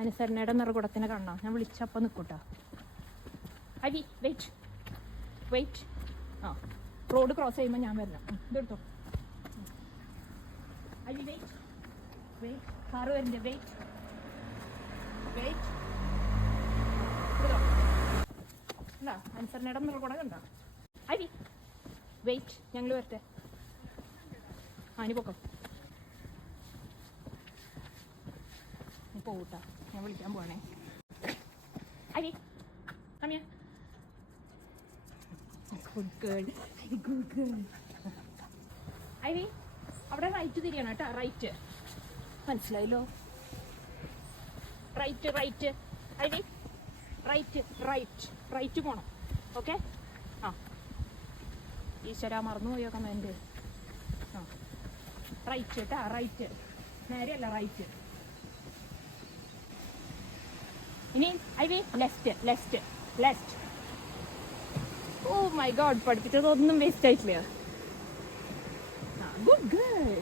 അനുസരണയുടെ നിറകുടത്തിനെ കാണാം. ഞാൻ വിളിച്ചപ്പോൾ നിൽക്കൂട്ടോ. അരി വെയിറ്റ് വെയിറ്റ്. ആ റോഡ് ക്രോസ് ചെയ്യുമ്പോൾ ഞാൻ വരണം. ഇതെടുത്തോ. അരി വെയിറ്റ് വെയിറ്റ്. കാറ് വരണ്ടേ? Wait wait. കണ്ടാ അനുസരണയുടെ നിറകുടം കണ്ടോ? അരി വെയിറ്റ്. ഞങ്ങൾ വരട്ടെ. ഇനി പൊക്കം. നീ പോകൂട്ടാ, ഞാൻ വിളിക്കാൻ പോവാണേ. അരി കമ്മിയാ. Good girl, good girl. അരി അവിടെ റൈറ്റ് തിരിയണം കേട്ടോ. റൈറ്റ് മനസ്സിലായല്ലോ. Right right. അരി റൈറ്റ് റൈറ്റ് റൈറ്റ് പോണം. ഓക്കെ. ആ ഈശ്വര മറന്നുപോയോ കമൻറ്റ്. ആ റൈറ്റ് കേട്ടാ. റൈറ്റ് നേരെയല്ല, റൈറ്റ്. ഇനി ഐവി left left left. Oh my God, പഠിപ്പിച്ചതൊന്നും വേസ്റ്റ് ആയിട്ടില്ല. Good girl.